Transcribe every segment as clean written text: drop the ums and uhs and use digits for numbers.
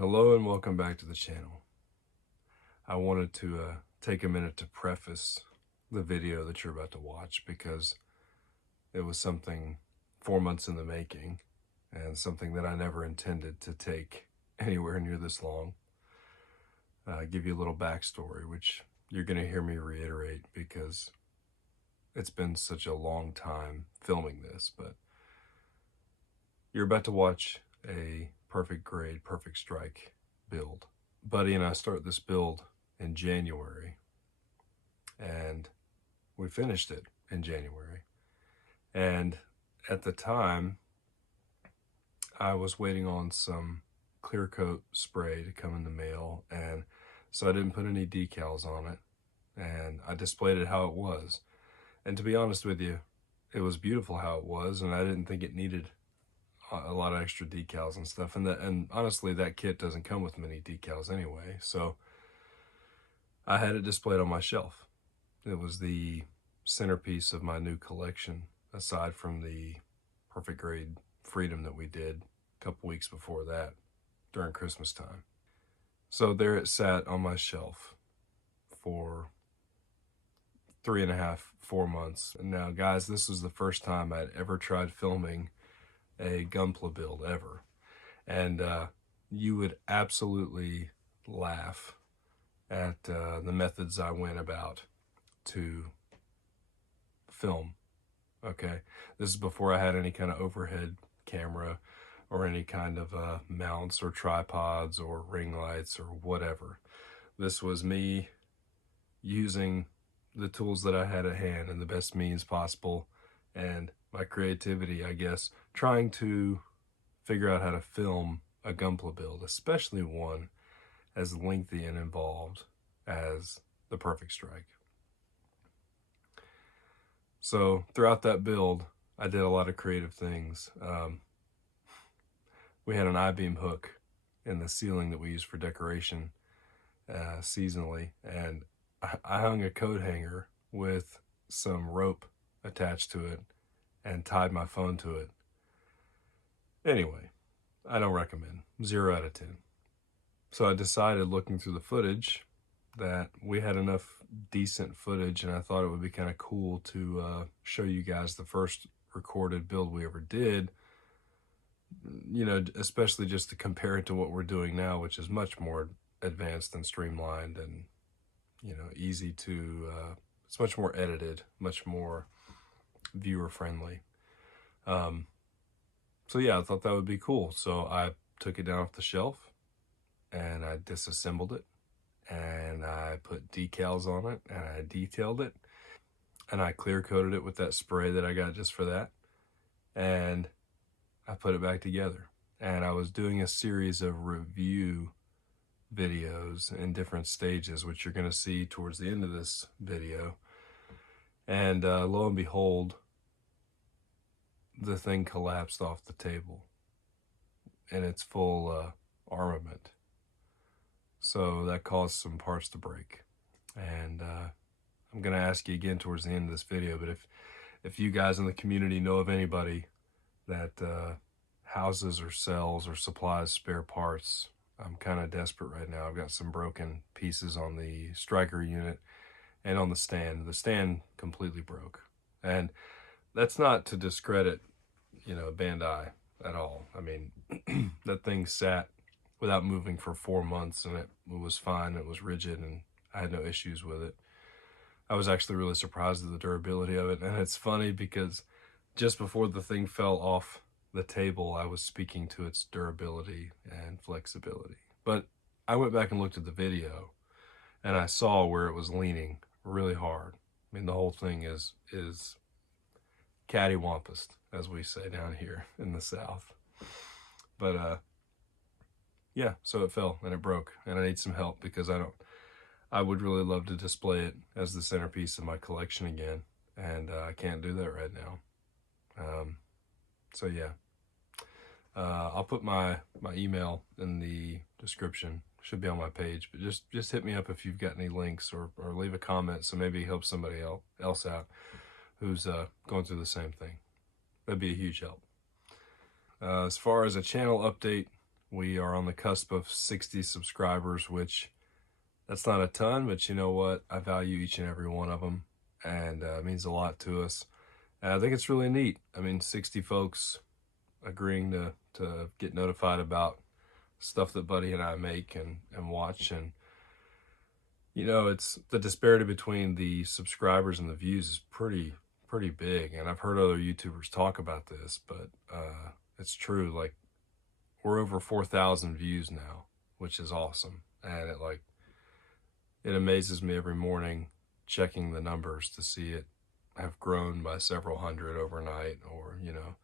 Hello and welcome back to the channel. I wanted to take a minute to preface the video that you're about to watch because it was something 4 months in the making and something that I never intended to take anywhere near this long. Give you a little backstory, which you're going to hear me reiterate because it's been such a long time filming this, but you're about to watch a Grade Perfect Strike build. Buddy and I start this build in January, and we finished it in January. And at the time, I was waiting on some clear coat spray to come in the mail, and so I didn't put any decals on it, and I displayed it how it was. And to be honest with you, it was beautiful how it was, and I didn't think it needed a lot of extra decals and stuff, and honestly that kit doesn't come with many decals anyway, so I had it displayed on my shelf. It was the centerpiece of my new collection, aside from the Perfect Grade Freedom that we did a couple weeks before that during Christmas time. So there it sat on my shelf for 3.5, 4 months. And now guys, this was the first time I'd ever tried filming a Gunpla build ever, and you would absolutely laugh at the methods I went about to film. Okay, this is before I had any kind of overhead camera or any kind of mounts or tripods or ring lights or whatever. This was me using the tools that I had at hand in the best means possible, and my creativity, I guess, trying to figure out how to film a Gunpla build, especially one as lengthy and involved as the Perfect Strike. So throughout that build, I did a lot of creative things. We had an I-beam hook in the ceiling that we used for decoration seasonally, and I hung a coat hanger with some rope attached to it and tied my phone to it. Anyway, I don't recommend. 0 out of 10. So I decided, looking through the footage, that we had enough decent footage, and I thought it would be kind of cool to show you guys the first recorded build we ever did, you know, especially just to compare it to what we're doing now, which is much more advanced and streamlined and, you know, easy to, it's much more edited, much more viewer friendly. So yeah, I thought that would be cool. So I took it down off the shelf and I disassembled it and I put decals on it and I detailed it and I clear coated it with that spray that I got just for that, and I put it back together. And I was doing a series of review videos in different stages, which you're going to see towards the end of this video. And lo and behold, the thing collapsed off the table in its full armament. So that caused some parts to break. And I'm going to ask you again towards the end of this video, but if you guys in the community know of anybody that houses or sells or supplies spare parts, I'm kind of desperate right now. I've got some broken pieces on the striker unit and on the stand. The stand completely broke. And that's not to discredit, you know, Bandai at all. I mean, that thing sat without moving for 4 months, and it was fine. It was rigid, and I had no issues with it. I was actually really surprised at the durability of it. And it's funny because just before the thing fell off the table, I was speaking to its durability and flexibility. But I went back and looked at the video, and I saw where it was leaning really hard. I mean, the whole thing is cattywampus, as we say down here in the South. But yeah, so it fell and it broke, and I need some help because I would really love to display it as the centerpiece of my collection again, and I can't do that right now. So yeah, I'll put my email in the description. Should be on my page, but just hit me up if you've got any links, or leave a comment so maybe help somebody else out who's going through the same thing. That'd be a huge help. As far as a channel update, We are on the cusp of 60 subscribers, which that's not a ton, but you know what? I value each and every one of them, and it means a lot to us. And I think it's really neat. I mean, 60 folks agreeing to get notified about stuff that Buddy and I make and watch. And, you know, it's the disparity between the subscribers and the views is pretty big. And I've heard other YouTubers talk about this, but it's true. Like, we're over 4,000 views now, which is awesome. And it amazes me every morning checking the numbers to see it have grown by several hundred overnight, or, you know,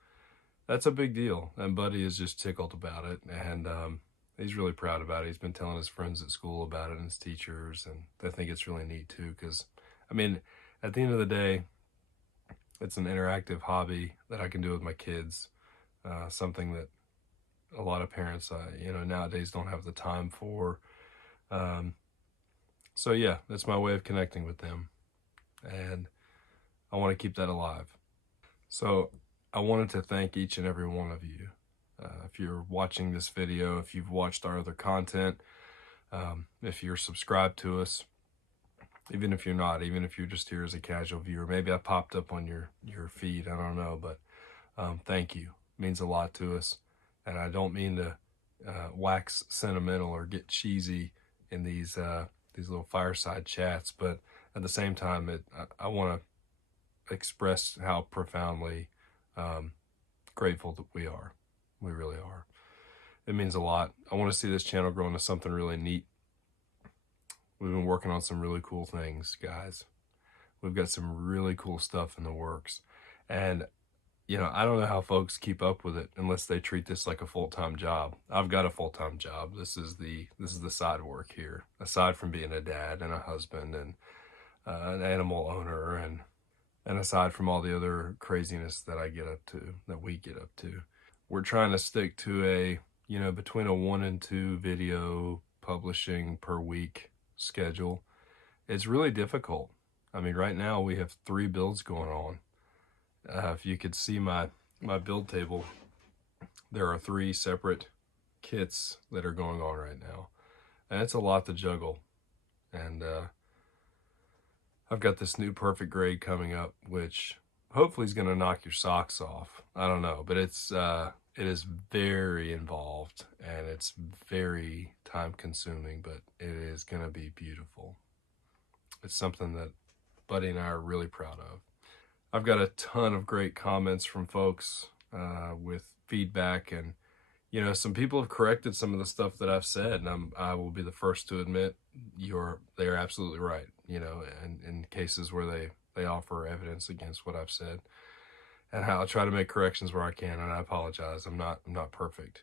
that's a big deal. And Buddy is just tickled about it. And he's really proud about it. He's been telling his friends at school about it and his teachers, and they think it's really neat too. Because, I mean, at the end of the day, it's an interactive hobby that I can do with my kids, something that a lot of parents, you know, nowadays don't have the time for. So yeah, that's my way of connecting with them, and I want to keep that alive. So I wanted to thank each and every one of you. If you're watching this video, if you've watched our other content, if you're subscribed to us, even if you're not, even if you're just here as a casual viewer, maybe I popped up on your feed, I don't know, but thank you. It means a lot to us. And I don't mean to wax sentimental or get cheesy in these little fireside chats, but at the same time, I want to express how profoundly grateful that we are. We really are. It means a lot. I want to see this channel grow into something really neat. We've been working on some really cool things, guys. We've got some really cool stuff in the works. And you know, I don't know how folks keep up with it unless they treat this like a full-time job. I've got a full-time job. This is the side work here, aside from being a dad and a husband and an animal owner, and aside from all the other craziness that I get up to, that we get up to. We're trying to stick to a, you know, between a 1 and 2 video publishing per week schedule. It's really difficult. I mean, right now we have 3 builds going on. If you could see my build table, there are 3 separate kits that are going on right now, and it's a lot to juggle. And I've got this new perfect grade coming up, which hopefully is going to knock your socks off. I don't know, but it is very involved and it's very time consuming, but it is going to be beautiful. It's something that Buddy and I are really proud of. I've got a ton of great comments from folks with feedback, and you know, some people have corrected some of the stuff that I've said, and I will be the first to admit they're absolutely right. You know, and in cases where they offer evidence against what I've said, and I'll try to make corrections where I can. And I apologize. I'm not perfect.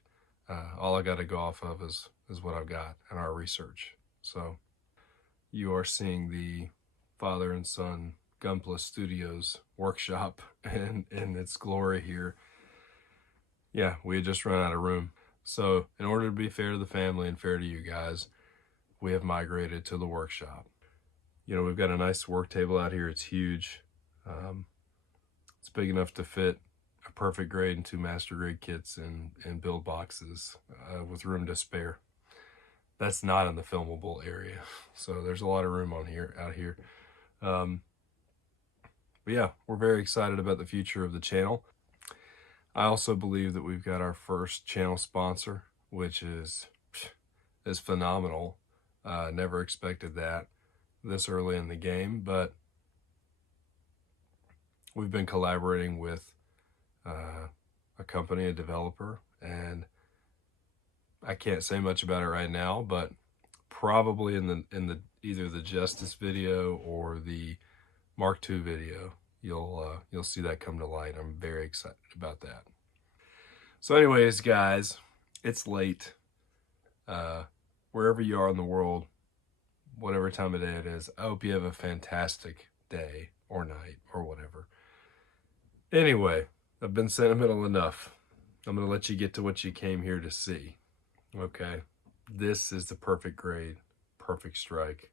All I got to go off of is what I've got in our research. So you are seeing the Father and Son Gunpla Studios workshop in its glory here. Yeah, we had just run out of room. So in order to be fair to the family and fair to you guys, we have migrated to the workshop. You know, we've got a nice work table out here. It's huge. It's big enough to fit a perfect grade and 2 master grade kits and build boxes with room to spare. That's not in the filmable area. So there's a lot of room out here. But yeah, we're very excited about the future of the channel. I also believe that we've got our first channel sponsor, which is phenomenal. Never expected that this early in the game, but we've been collaborating with a company, a developer, and I can't say much about it right now, but probably in the either the Justice video or the Mark II video, you'll see that come to light. I'm very excited about that. So anyways, guys, it's late. Wherever you are in the world, whatever time of day it is, I hope you have a fantastic day or night or whatever. Anyway, I've been sentimental enough. I'm going to let you get to what you came here to see. Okay? This is the perfect grade, perfect strike,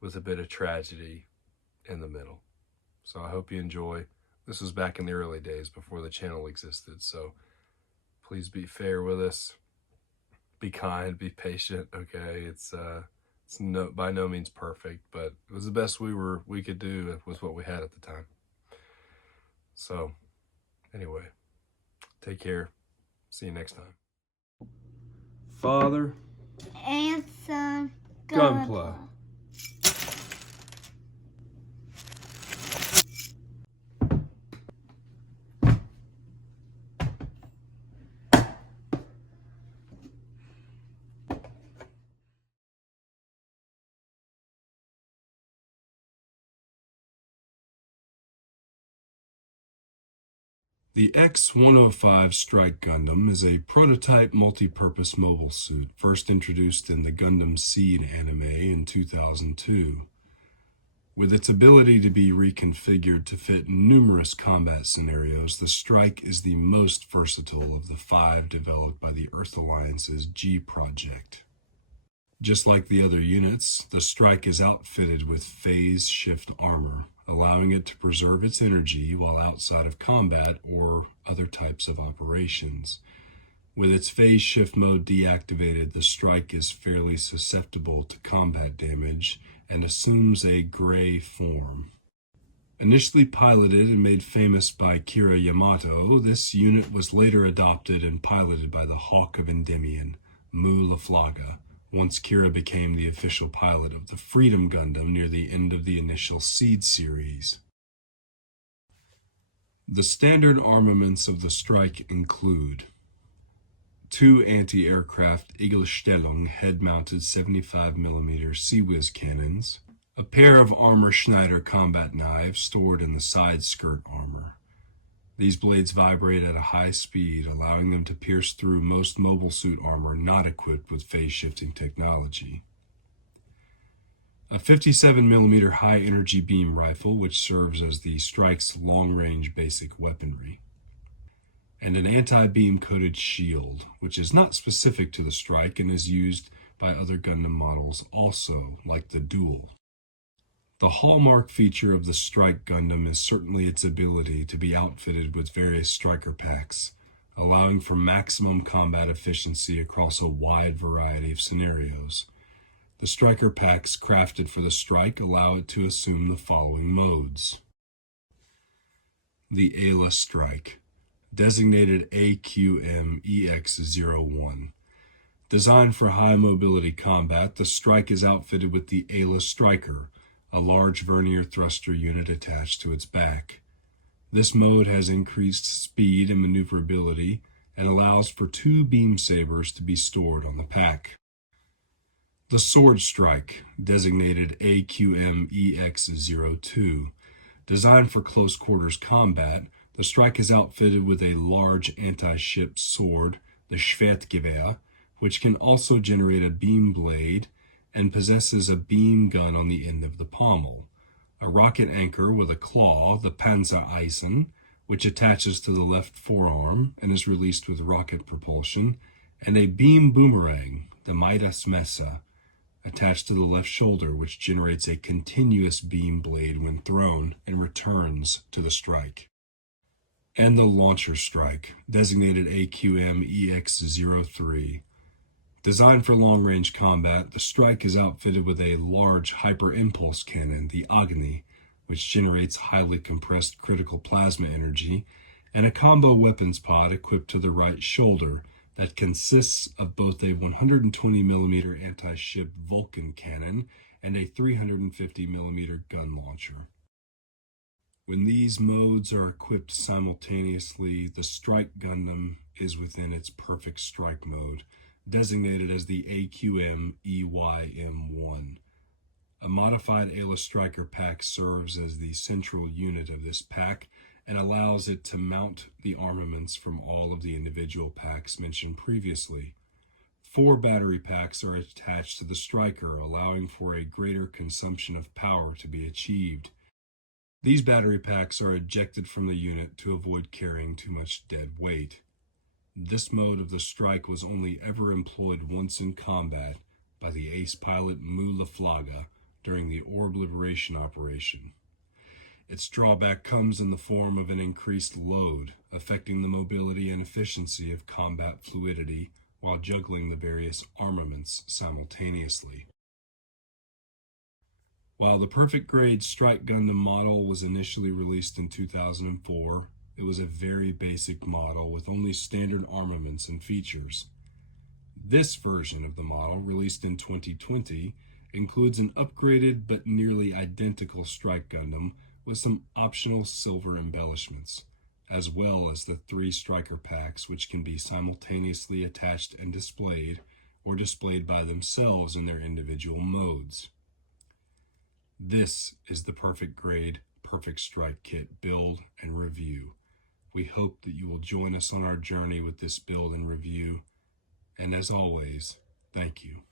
with a bit of tragedy in the middle. So I hope you enjoy. This was back in the early days before the channel existed, so please be fair with us. be kind, be patient. Okay, it's by no means perfect, but it was the best we could do with what we had at the time. So anyway, take care. See you next time. Father and Son Gunpla. The X-105 Strike Gundam is a prototype multi-purpose mobile suit first introduced in the Gundam SEED anime in 2002. With its ability to be reconfigured to fit numerous combat scenarios, the Strike is the most versatile of the 5 developed by the Earth Alliance's G project. Just like the other units, the Strike is outfitted with phase shift armor, allowing it to preserve its energy while outside of combat or other types of operations. With its phase shift mode deactivated, the Strike is fairly susceptible to combat damage and assumes a gray form. Initially piloted and made famous by Kira Yamato, this unit was later adopted and piloted by the Hawk of Endymion, Mu Laflaga, once Kira became the official pilot of the Freedom Gundam near the end of the initial SEED series. The standard armaments of the Strike include 2 anti-aircraft Egelstellung head-mounted 75mm Seawiz cannons, a pair of Armor Schneider combat knives stored in the side skirt armor. These blades vibrate at a high speed, allowing them to pierce through most mobile suit armor not equipped with phase-shifting technology. A 57mm high-energy beam rifle, which serves as the Strike's long-range basic weaponry. And an anti-beam coated shield, which is not specific to the Strike and is used by other Gundam models also, like the Duel. The hallmark feature of the Strike Gundam is certainly its ability to be outfitted with various striker packs, allowing for maximum combat efficiency across a wide variety of scenarios. The striker packs crafted for the Strike allow it to assume the following modes. The Ayla Strike, designated AQM-EX-01. Designed for high mobility combat, the Strike is outfitted with the Ayla Striker, a large vernier thruster unit attached to its back. This mode has increased speed and maneuverability and allows for 2 beam sabers to be stored on the pack. The Sword Strike, designated AQM-EX-02. Designed for close quarters combat, the Strike is outfitted with a large anti-ship sword, the Schwertgewehr, which can also generate a beam blade and possesses a beam gun on the end of the pommel, a rocket anchor with a claw, the Panzereisen, which attaches to the left forearm and is released with rocket propulsion, and a beam boomerang, the Midas Mesa, attached to the left shoulder, which generates a continuous beam blade when thrown and returns to the Strike. And the Launcher Strike, designated AQM-EX-03. Designed for long-range combat, the Strike is outfitted with a large hyper-impulse cannon, the Agni, which generates highly compressed critical plasma energy, and a combo weapons pod equipped to the right shoulder that consists of both a 120mm anti-ship Vulcan cannon and a 350mm gun launcher. When these modes are equipped simultaneously, the Strike Gundam is within its perfect strike mode, designated as the AQM-EYM-1. A modified Ayla Striker pack serves as the central unit of this pack and allows it to mount the armaments from all of the individual packs mentioned previously. 4 battery packs are attached to the Striker, allowing for a greater consumption of power to be achieved. These battery packs are ejected from the unit to avoid carrying too much dead weight. This mode of the Strike was only ever employed once in combat by the ace pilot Mu Laflaga during the Orb Liberation operation. Its drawback comes in the form of an increased load, affecting the mobility and efficiency of combat fluidity while juggling the various armaments simultaneously. While the Perfect Grade Strike Gundam model was initially released in 2004, it was a very basic model with only standard armaments and features. This version of the model, released in 2020, includes an upgraded but nearly identical Strike Gundam with some optional silver embellishments, as well as the 3 striker packs, which can be simultaneously attached and displayed, or displayed by themselves in their individual modes. This is the Perfect Grade Perfect Strike Kit build and review. We hope that you will join us on our journey with this build and review. And as always, thank you.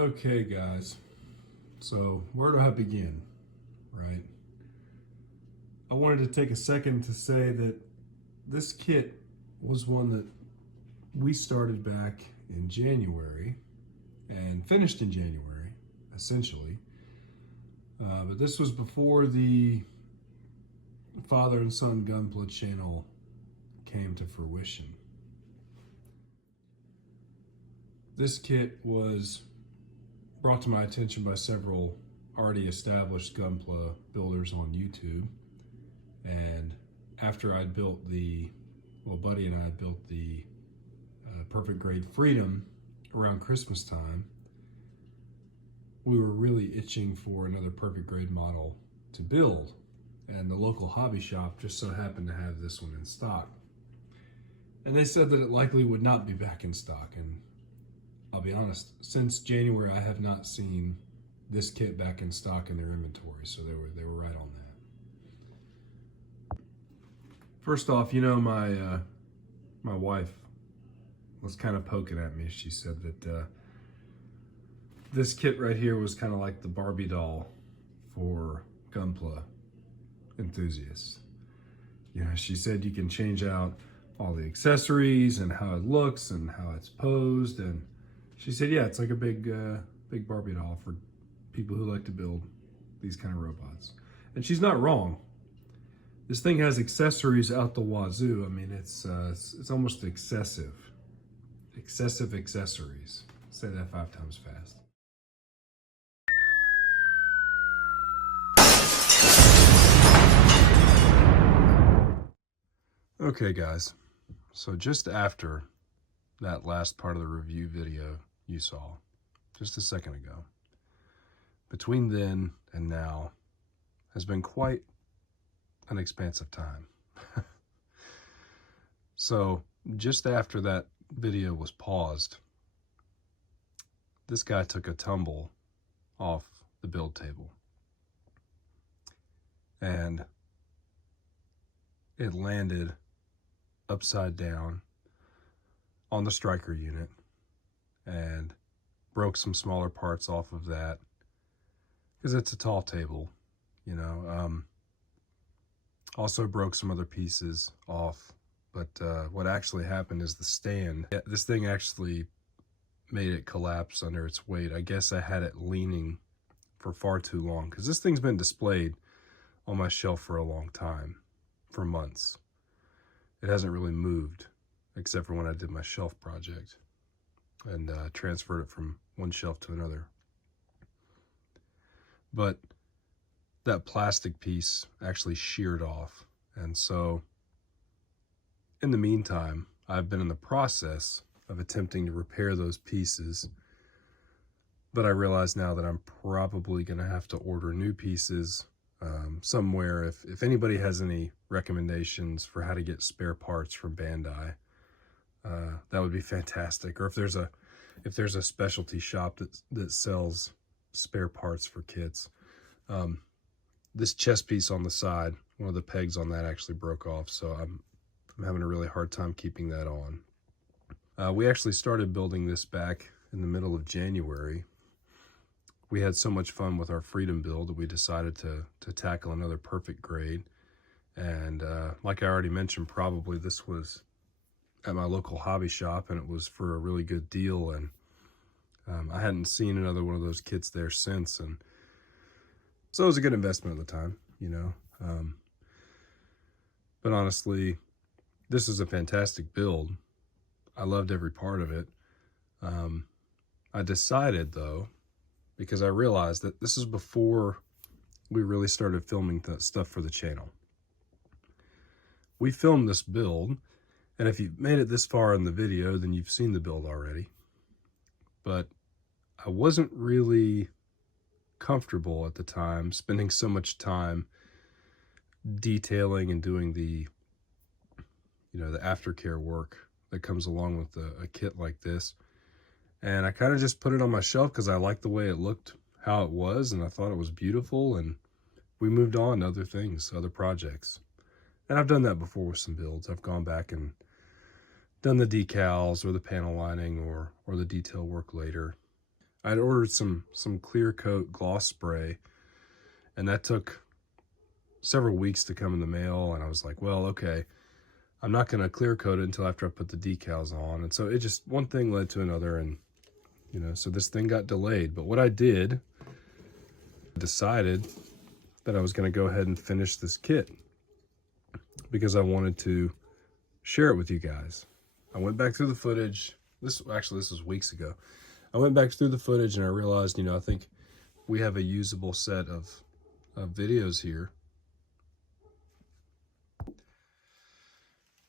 Okay, guys. So where do I begin, right? I wanted to take a second to say that this kit was one that we started back in January and finished in January, essentially. But this was before the Father and Son Gunpla channel came to fruition. This kit was brought to my attention by several already established Gunpla builders on YouTube. And after I'd built Buddy and I built the Perfect Grade Freedom around Christmas time, we were really itching for another Perfect Grade model to build. And the local hobby shop just so happened to have this one in stock. And they said that it likely would not be back in stock. And I'll be honest, since January, I have not seen this kit back in stock in their inventory. So they were right on that. First off, my wife was kind of poking at me. She said that this kit right here was kind of like the Barbie doll for Gunpla enthusiasts. She said you can change out all the accessories and how it looks and how it's posed, and she said, yeah, it's like a big Barbie doll for people who like to build these kind of robots. And she's not wrong. This thing has accessories out the wazoo. I mean, it's almost excessive accessories. Say that 5 times fast. Okay, guys. So just after that last part of the review video you saw just a second ago, between then and now has been quite an expansive time. So just after that video was paused, this guy took a tumble off the build table and it landed upside down on the striker unit and broke some smaller parts off of that because it's a tall table, also broke some other pieces off. But what actually happened is the stand, this thing actually made it collapse under its weight. I guess I had it leaning for far too long because this thing's been displayed on my shelf for a long time, for months. It hasn't really moved except for when I did my shelf project and transferred it from one shelf to another. But that plastic piece actually sheared off. And so in the meantime, I've been in the process of attempting to repair those pieces. But I realize now that I'm probably going to have to order new pieces somewhere. If anybody has any recommendations for how to get spare parts from Bandai, that would be fantastic. Or if there's a specialty shop that sells spare parts for kits. This chest piece on the side, one of the pegs on that actually broke off, so I'm having a really hard time keeping that on. We actually started building this back in the middle of January. We had so much fun with our Freedom build that we decided to tackle another Perfect Grade. And like I already mentioned, probably this was at my local hobby shop, and it was for a really good deal. And I hadn't seen another one of those kits there since, and so it was a good investment at the time, But honestly, this is a fantastic build. I loved every part of it. I decided, though, because I realized that this is before we really started filming stuff for the channel. We filmed this build, and if you've made it this far in the video, then you've seen the build already. But I wasn't really comfortable at the time spending so much time detailing and doing the aftercare work that comes along with a kit like this. And I kind of just put it on my shelf because I liked the way it looked, how it was, and I thought it was beautiful, and we moved on to other things, other projects. And I've done that before with some builds. I've gone back and done the decals or the panel lining or the detail work later. I'd ordered some clear coat gloss spray, and that took several weeks to come in the mail, and I was like, well, okay, I'm not going to clear coat it until after I put the decals on. And so it just, one thing led to another, and so this thing got delayed. But what I did, decided that I was going to go ahead and finish this kit because I wanted to share it with you guys. I went back through the footage. This was weeks ago. I went back through the footage and I realized, I think we have a usable set of videos here.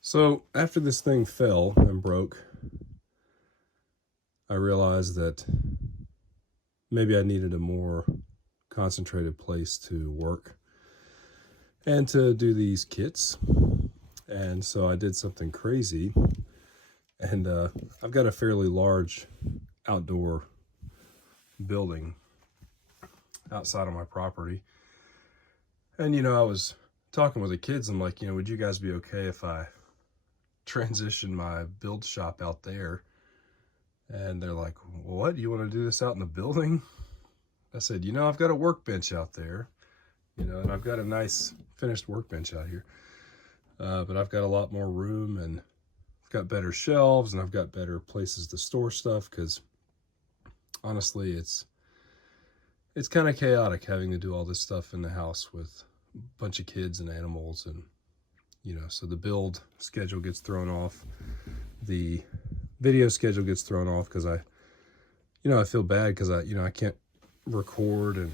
So after this thing fell and broke, I realized that maybe I needed a more concentrated place to work and to do these kits. And so I did something crazy, and I've got a fairly large outdoor building outside of my property. And I was talking with the kids. I'm like, would you guys be okay if I transition my build shop out there? And they're like, what, you want to do this out in the building? I said, I've got a workbench out there, and I've got a nice finished workbench out here, but I've got a lot more room, and I've got better shelves, and I've got better places to store stuff, because honestly, it's kind of chaotic having to do all this stuff in the house with a bunch of kids and animals, and so the build schedule gets thrown off, the video schedule gets thrown off, because I feel bad because I can't record and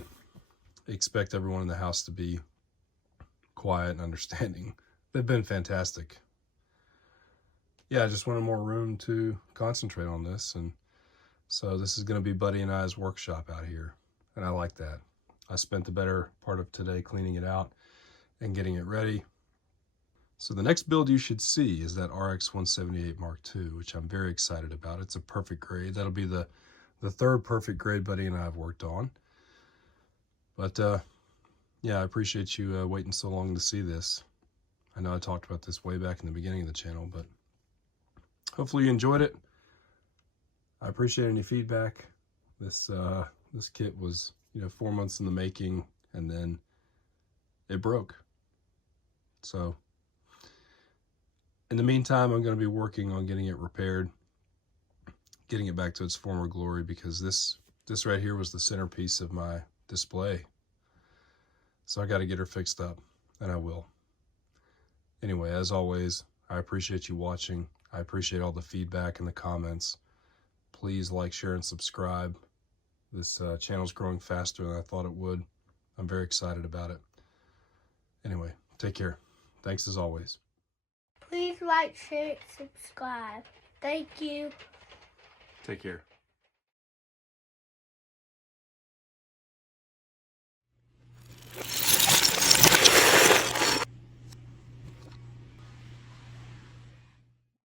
expect everyone in the house to be quiet and understanding. They've been fantastic. Yeah, I just wanted more room to concentrate on this, and so this is going to be Buddy and I's workshop out here, and I like that. I spent the better part of today cleaning it out and getting it ready. So the next build you should see is that RX-178 Mark II, which I'm very excited about. It's a perfect grade. That'll be the third perfect grade Buddy and I have worked on. But yeah, I appreciate you waiting so long to see this. I know I talked about this way back in the beginning of the channel, but hopefully you enjoyed it. I appreciate any feedback. This kit was 4 months in the making, and then it broke. So in the meantime, I'm going to be working on getting it repaired, getting it back to its former glory, because this right here was the centerpiece of my display. So I got to get her fixed up, and I will. Anyway, as always, I appreciate you watching. I appreciate all the feedback and the comments. Please like, share, and subscribe. This channel's growing faster than I thought it would. I'm very excited about it. Anyway, take care. Thanks as always. Please like, share, subscribe. Thank you. Take care.